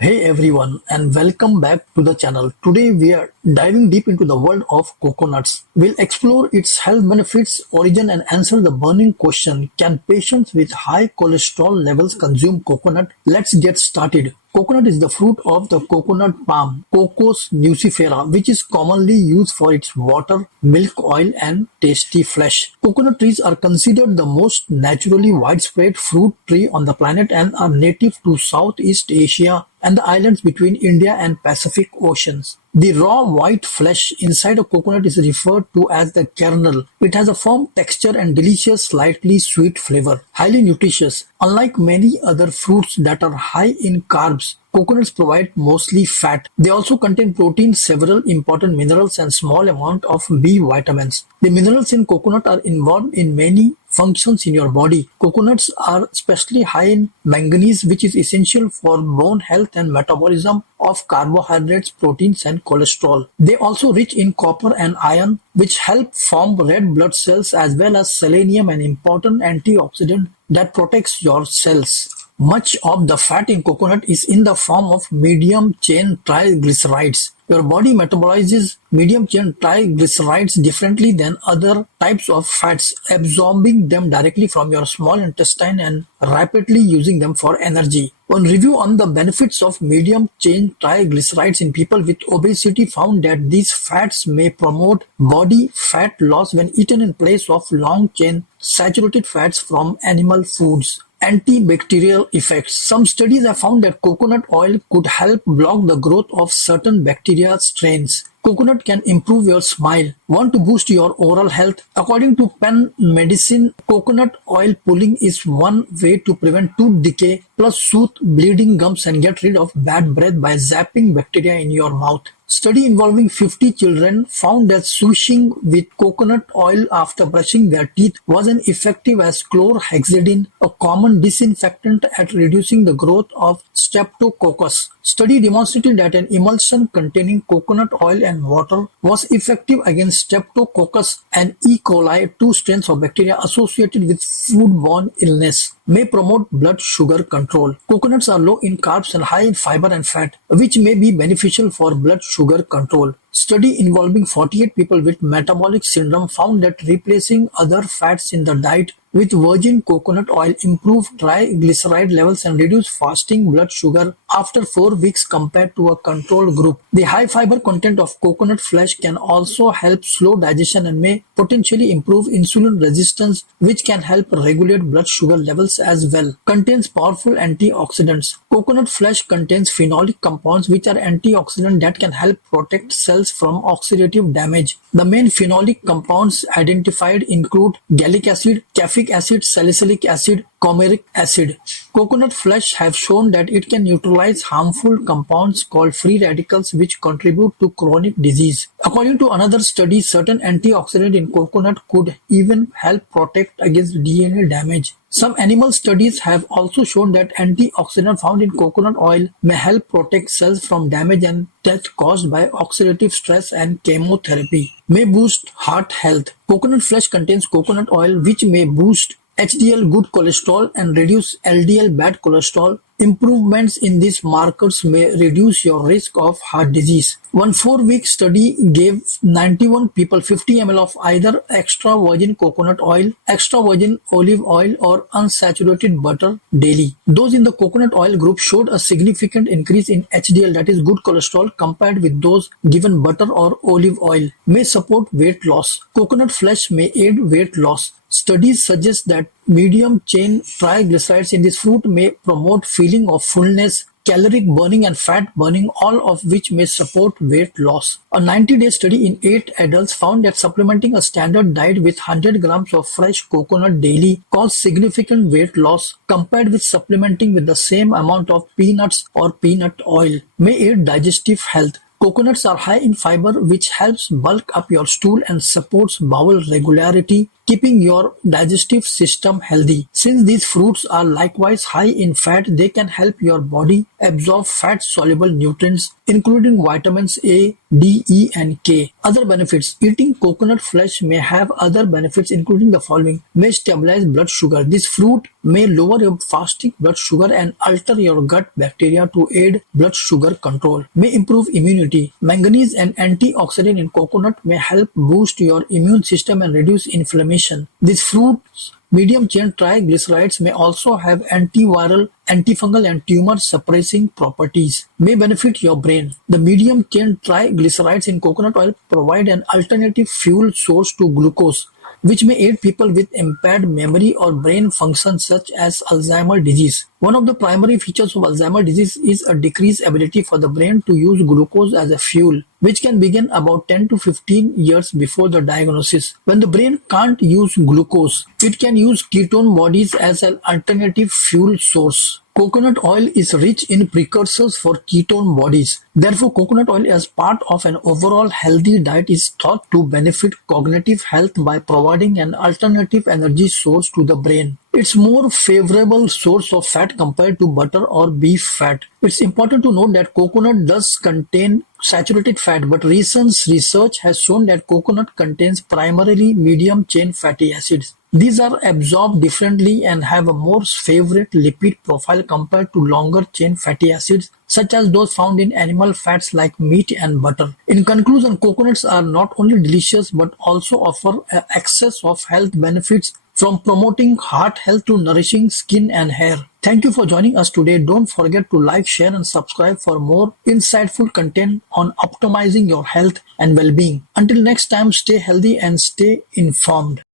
Hey everyone, and welcome back to the channel. Today we are diving deep into the world of coconuts. We'll explore its health benefits, origin, and answer the burning question: can patients with high cholesterol levels consume coconut? Let's get started. Coconut is the fruit of the coconut palm, Cocos nucifera, which is commonly used for its water, milk, oil, and tasty flesh. Coconut trees are considered the most naturally widespread fruit tree on the planet and are native to Southeast Asia and the islands between India and Pacific Oceans. The raw white flesh inside a coconut is referred to as the kernel. It has a firm texture and delicious, slightly sweet flavor. Highly nutritious. Unlike many other fruits that are high in carbs, coconuts provide mostly fat. They also contain protein, several important minerals, and small amount of B vitamins. The minerals in coconut are involved in many functions in your body. Coconuts are especially high in manganese, which is essential for bone health and metabolism of carbohydrates, proteins, and cholesterol. They also rich in copper and iron, which help form red blood cells, as well as selenium, an important antioxidant that protects your cells. Much of the fat in coconut is in the form of medium-chain triglycerides. Your body metabolizes medium-chain triglycerides differently than other types of fats, absorbing them directly from your small intestine and rapidly using them for energy. One review on the benefits of medium-chain triglycerides in people with obesity found that these fats may promote body fat loss when eaten in place of long-chain saturated fats from animal foods. Antibacterial effects. Some studies have found that coconut oil could help block the growth of certain bacteria strains. Coconut can improve your smile. Want to boost your oral health? According to Penn Medicine, coconut oil pulling is one way to prevent tooth decay, plus soothe bleeding gums and get rid of bad breath by zapping bacteria in your mouth. Study involving 50 children found that swishing with coconut oil after brushing their teeth wasn't effective as chlorhexidine, a common disinfectant, at reducing the growth of streptococcus. Study demonstrated that an emulsion containing coconut oil and water was effective against streptococcus and E. coli, two strains of bacteria associated with foodborne illness. May promote blood sugar control. Coconuts are low in carbs and high in fiber and fat, which may be beneficial for blood sugar control. Study involving 48 people with metabolic syndrome found that replacing other fats in the diet with virgin coconut oil improved triglyceride levels and reduced fasting blood sugar after 4 weeks compared to a control group. The high fiber content of coconut flesh can also help slow digestion and may potentially improve insulin resistance, which can help regulate blood sugar levels as well. Contains powerful antioxidants. Coconut flesh contains phenolic compounds, which are antioxidants that can help protect cells from oxidative damage. The main phenolic compounds identified include gallic acid, caffeic acid, salicylic acid, comeric acid. Coconut flesh have shown that it can neutralize harmful compounds called free radicals, which contribute to chronic disease. According to another study, certain antioxidants in coconut could even help protect against DNA damage. Some animal studies have also shown that antioxidants found in coconut oil may help protect cells from damage and death caused by oxidative stress and chemotherapy. May boost heart health. Coconut flesh contains coconut oil, which may boost HDL good cholesterol and reduce LDL bad cholesterol. Improvements in these markers may reduce your risk of heart disease. One 4-week study gave 91 people 50 ml of either extra virgin coconut oil, extra virgin olive oil, or unsaturated butter daily. Those in the coconut oil group showed a significant increase in HDL, that is good cholesterol, compared with those given butter or olive oil. May support weight loss. Coconut flesh may aid weight loss. Studies suggest that medium-chain triglycerides in this fruit may promote feeling of fullness, caloric burning, and fat burning, all of which may support weight loss. A 90-day study in 8 adults found that supplementing a standard diet with 100 grams of fresh coconut daily caused significant weight loss compared with supplementing with the same amount of peanuts or peanut oil. May aid digestive health. Coconuts are high in fiber, which helps bulk up your stool and supports bowel regularity. keeping your digestive system healthy. Since these fruits are likewise high in fat, they can help your body absorb fat-soluble nutrients, including vitamins A, D, E, and K. Other benefits. Eating coconut flesh may have other benefits, including the following. May stabilize blood sugar. This fruit may lower your fasting blood sugar and alter your gut bacteria to aid blood sugar control. May improve immunity. Manganese, an antioxidant in coconut, may help boost your immune system and reduce inflammation. This fruit's medium-chain triglycerides may also have antiviral, antifungal, and tumor-suppressing properties. May benefit your brain. The medium-chain triglycerides in coconut oil provide an alternative fuel source to glucose, which may aid people with impaired memory or brain function such as Alzheimer's disease. One of the primary features of Alzheimer's disease is a decreased ability for the brain to use glucose as a fuel, which can begin about 10 to 15 years before the diagnosis. When the brain can't use glucose, it can use ketone bodies as an alternative fuel source. Coconut oil is rich in precursors for ketone bodies. Therefore, coconut oil as part of an overall healthy diet is thought to benefit cognitive health by providing an alternative energy source to the brain. It's more favorable source of fat compared to butter or beef fat. It's important to note that coconut does contain saturated fat, but recent research has shown that coconut contains primarily medium-chain fatty acids. These are absorbed differently and have a more favorable lipid profile compared to longer-chain fatty acids, such as those found in animal fats like meat and butter. In conclusion, coconuts are not only delicious but also offer excess of health benefits, from promoting heart health to nourishing skin and hair. Thank you for joining us today. Don't forget to like, share, and subscribe for more insightful content on optimizing your health and well-being. Until next time, stay healthy and stay informed.